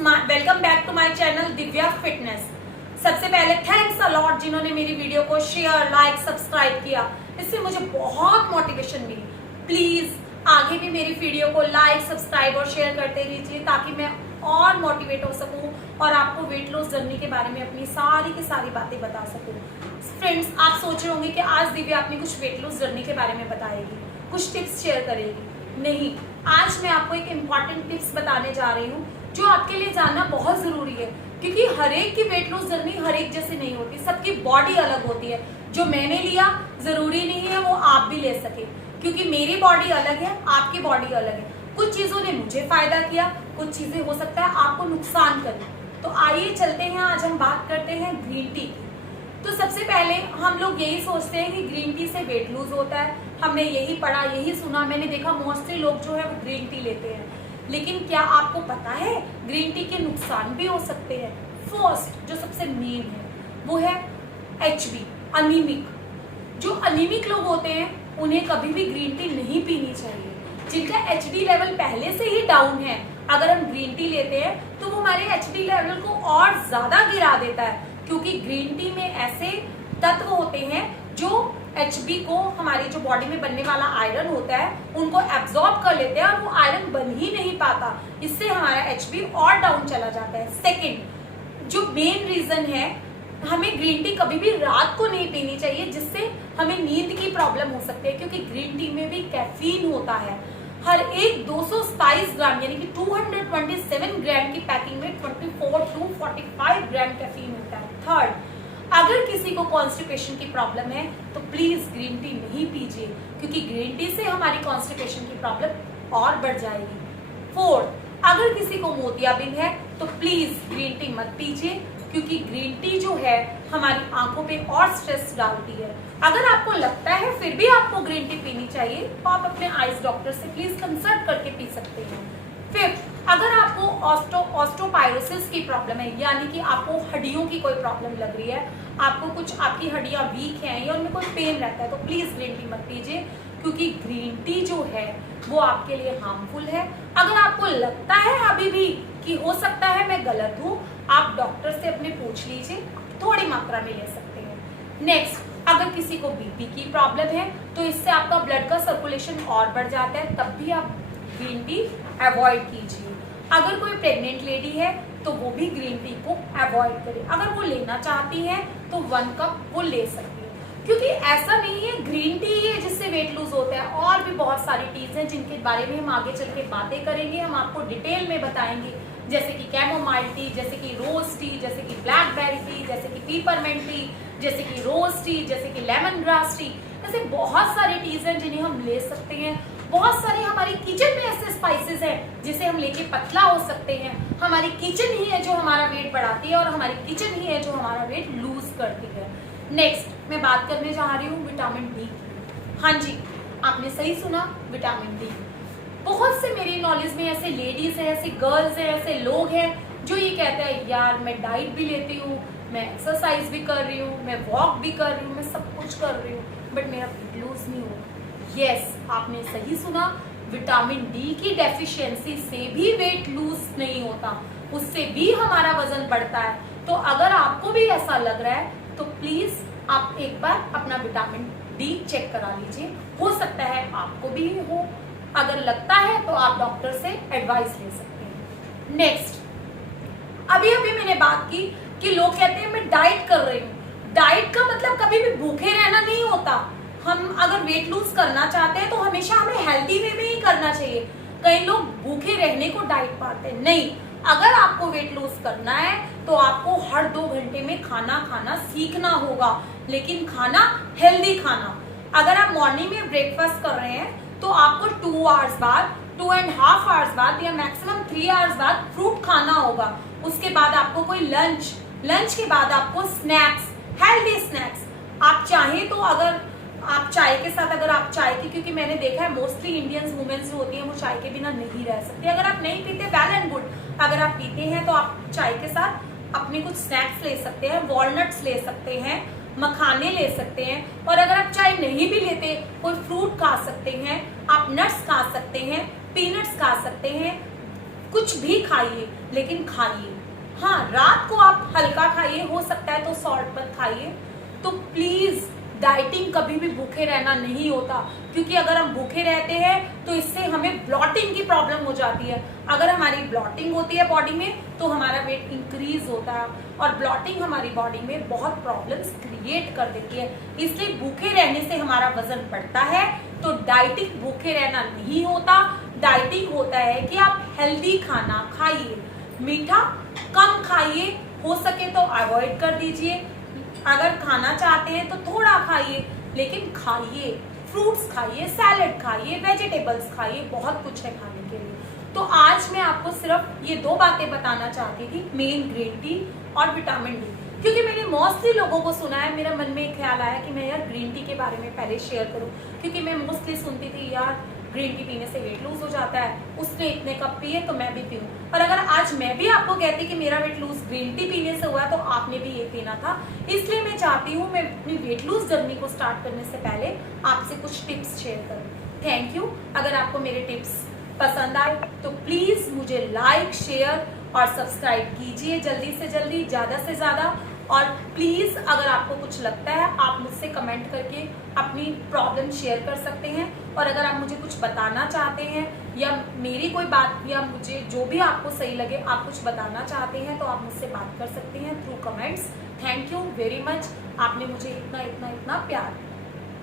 Welcome back to my channel Divya fitness. सबसे पहले thanks a lot जिन्होंने मेरी वीडियो को शेयर, लाइक, सब्सक्राइब किया। इससे मुझे बहुत मोटिवेशन मिली। प्लीज आगे भी मेरी वीडियो को लाइक, सब्सक्राइब और शेयर करते रहिए ताकि मैं और मोटिवेट हो सकूं और आपको वेट लॉस जर्नी के बारे में अपनी सारी की सारी बातें बता सकूं। फ्रेंड्स, आप सोच रहे होंगे कि आज दिव्या अपनी कुछ वेट लॉस जर्नी के बारे में बताएगी, कुछ टिप्स शेयर करेगी। नहीं, आज मैं आपको एक इम्पॉर्टेंट टिप्स बताने जा रही हूँ जो आपके लिए जानना बहुत जरूरी है, क्योंकि हर एक की वेट लॉस जर्नी हर एक जैसी नहीं होती, सबकी बॉडी अलग होती है। जो मैंने लिया जरूरी नहीं है वो आप भी ले सके, क्योंकि मेरी बॉडी अलग है, आपकी बॉडी अलग है। कुछ चीजों ने मुझे फायदा किया, कुछ चीजें हो सकता है आपको नुकसान करें। तो आइए चलते हैं, आज हम बात करते हैं ग्रीन टी की। तो सबसे पहले हम लोग यही सोचते हैं कि ग्रीन टी से वेट लूज होता है। हमने यही पढ़ा, यही सुना, मैंने देखा मोस्टली लोग जो है वो ग्रीन टी लेते हैं। लेकिन क्या आपको पता है ग्रीन टी के नुकसान भी हो सकते हैं। फर्स्ट जो सबसे मेन है वो है HB, अनीमिक। जो अनीमिक लोग होते हैं उन्हें कभी भी ग्रीन टी नहीं पीनी चाहिए। जिनका HB लेवल पहले से ही डाउन है, अगर हम ग्रीन टी लेते हैं तो वो हमारे HB लेवल को और ज्यादा गिरा देता है, क्योंकि ग्रीन टी में ऐसे तत्व होते हैं जो HB को, हमारी जो बॉडी में बनने वाला आयरन होता है, उनको एब्जॉर्ब कर लेते हैं और वो आयरन बन ही नहीं पाता। इससे हमारा HB और डाउन चला जाता है। सेकंड जो मेन रीजन है, हमें ग्रीन टी कभी भी रात को नहीं पीनी चाहिए, जिससे हमें नींद की प्रॉब्लम हो सकती है, क्योंकि ग्रीन टी में भी कैफीन होता है। हर एक 227 ग्राम यानी कि 227 ग्राम की पैकिंग में 24 to 45 ग्राम कैफीन होता है। थर्ड, अगर किसी को कॉन्स्टिपेशन की प्रॉब्लम है तो प्लीज ग्रीन टी नहीं पीजिए, क्योंकि ग्रीन टी से हमारी कॉन्स्टिपेशन की प्रॉब्लम और बढ़ जाएगी। फोर्थ, अगर किसी को मोतियाबिंद है तो प्लीज ग्रीन टी मत पीजिए, क्योंकि ग्रीन टी जो है हमारी आंखों पे और स्ट्रेस डालती है। अगर आपको लगता है फिर भी आपको ग्रीन टी पीनी चाहिए तो आप अपने आइज डॉक्टर से प्लीज कंसल्ट करके पी सकते हैं। फिफ्थ, अगर आपको ऑस्टोपाइरोसिस की प्रॉब्लम है, यानी कि आपको हड्डियों की कोई प्रॉब्लम लग रही है, आपको कुछ आपकी हड्डियां वीक हैं या उनमें कोई पेन रहता है, तो प्लीज ग्रीन टी मत पीजिए, क्योंकि ग्रीन टी जो है वो आपके लिए हार्मफुल है। अगर आपको लगता है अभी भी कि हो सकता है मैं गलत हूँ, आप डॉक्टर से अपने पूछ लीजिए, थोड़ी मात्रा में ले सकते हैं। नेक्स्ट, अगर किसी को बीपी की प्रॉब्लम है तो इससे आपका ब्लड का सर्कुलेशन और बढ़ जाता है, तब भी आप ग्रीन टी अवॉइड कीजिए। अगर कोई प्रेग्नेंट लेडी है तो वो भी ग्रीन टी को अवॉइड करे। अगर वो लेना चाहती है तो 1 कप वो ले सकती है, क्योंकि ऐसा नहीं है ग्रीन टी ही है जिससे वेट लूज होता है। और भी बहुत सारी टीज हैं जिनके बारे में हम आगे चल के बातें करेंगे, हम आपको डिटेल में बताएंगे, जैसे कि कैमोमाइल टी, जैसे कि रोज टी, जैसे कि ब्लैकबेरी टी, जैसे कि पीपरमेंट टी, जैसे कि रोज टी, जैसे कि लेमन ग्रास टी। ऐसे बहुत सारी टीज हैं जिन्हें हम ले सकते हैं। बहुत सारे हमारी किचन में ऐसे स्पाइसेस हैं जिसे हम लेके पतला हो सकते हैं। हमारी किचन ही है जो हमारा वेट बढ़ाती है और हमारी किचन ही है जो हमारा वेट लूज करती है। नेक्स्ट मैं बात करने जा रही हूँ विटामिन डी की। हाँ जी, आपने सही सुना, विटामिन डी। बहुत से मेरी नॉलेज में ऐसे लेडीज हैं, ऐसे गर्ल्स हैं, ऐसे लोग हैं जो ये कहते हैं यार मैं डाइट भी लेती हूँ, मैं एक्सरसाइज भी कर रही हूँ, मैं वॉक भी कर रही हूँ, मैं सब कुछ कर रही हूँ, बट मेरा वेट लूज नहीं हो। यस, आपने सही सुना, विटामिन डी की डेफिशिएंसी से भी वेट लूज नहीं होता, उससे भी हमारा वजन बढ़ता है। तो अगर आपको भी ऐसा लग रहा है तो प्लीज आप एक बार अपना विटामिन डी चेक करा लीजिए, हो सकता है आपको भी हो। अगर लगता है तो आप डॉक्टर से एडवाइस ले सकते हैं। नेक्स्ट, अभी मैंने बात की कि लोग कहते हैं मैं डाइट कर रही हूँ। डाइट का मतलब कभी भी भूखे रहना नहीं होता। हम अगर वेट लूज करना चाहते हैं तो हमेशा हमें हेल्दी वे में ही करना चाहिए। कई लोग भूखे रहने को डाइट पाते हैं, नहीं। अगर आपको वेट लूज करना है तो आपको हर 2 घंटे में खाना खाना सीखना होगा, लेकिन खाना हेल्दी खाना। अगर आप मॉर्निंग में ब्रेकफास्ट कर रहे हैं तो आपको 2 आवर्स बाद, 2.5 आवर्स बाद या मैक्सिमम 3 आवर्स बाद फ्रूट खाना होगा। उसके बाद आपको कोई लंच के बाद आपको स्नैक्स, हेल्दी स्नैक्स। आप चाहें तो अगर आप चाय के साथ, अगर आप चाय की, क्योंकि मैंने देखा है मोस्टली इंडियंस वुमेन्स जो होती हैं वो चाय के बिना नहीं रह सकती। अगर आप नहीं पीते वेल एंड गुड, अगर आप पीते हैं तो आप चाय के साथ अपने कुछ स्नैक्स ले सकते हैं, वॉलनट्स ले सकते हैं, मखाने ले सकते हैं। और अगर आप चाय नहीं भी लेते, कोई फ्रूट खा सकते हैं, आप नट्स खा सकते हैं, पीनट्स खा सकते हैं, कुछ भी खाइए लेकिन खाइए। हाँ, रात को आप हल्का खाइए, हो सकता है तो सॉल्ट मत खाइए। तो प्लीज डाइटिंग कभी भी भूखे रहना नहीं होता, क्योंकि अगर हम भूखे रहते हैं तो इससे हमें ब्लॉटिंग की प्रॉब्लम हो जाती है। अगर हमारी ब्लॉटिंग होती है बॉडी में तो हमारा वेट इंक्रीज होता है, और ब्लॉटिंग हमारी बॉडी में बहुत प्रॉब्लम्स क्रिएट कर देती है। इसलिए भूखे रहने से हमारा वजन बढ़ता है। तो डाइटिंग भूखे रहना नहीं होता। डाइटिंग होता है कि आप हेल्दी खाना खाइए, मीठा कम खाइए, हो सके तो अवॉइड कर दीजिए। अगर खाना चाहते हैं तो थोड़ा खाइए, लेकिन खाइए। फ्रूट्स खाइए, सैलेड खाइए, वेजिटेबल्स खाइए, बहुत कुछ है खाने के लिए। तो आज मैं आपको सिर्फ ये 2 बातें बताना चाहती थी, मेन ग्रीन टी और विटामिन डी, क्योंकि मैंने मोस्टली लोगों को सुना है। मेरा मन में एक ख्याल आया कि मैं यार ग्रीन टी के बारे में पहले शेयर करूं, क्योंकि मैं मोस्टली सुनती थी यार ग्रीन टी पीने से वेट लूज हो जाता है, उसने इतने कप पिए तो मैं भी पीऊं। और अगर आज मैं भी आपको कहती कि मेरा वेट लूज ग्रीन टी पीने से हुआ तो आपने भी ये पीना था। इसलिए मैं चाहती हूँ मैं अपनी वेट लूज जर्नी को स्टार्ट करने से पहले आपसे कुछ टिप्स शेयर करूँ। Thank you. अगर आपको मेरे टिप्स पसंद आए तो प्लीज मुझे लाइक, शेयर और सब्सक्राइब कीजिए जल्दी से जल्दी, ज्यादा से ज्यादा। और प्लीज अगर आपको कुछ लगता है आप मुझसे कमेंट करके अपनी प्रॉब्लम शेयर कर सकते हैं। और अगर आप मुझे कुछ बताना चाहते हैं या मेरी कोई बात, या मुझे जो भी आपको सही लगे आप कुछ बताना चाहते हैं, तो आप मुझसे बात कर सकते हैं through comments. Thank you very much, आपने मुझे इतना इतना इतना प्यार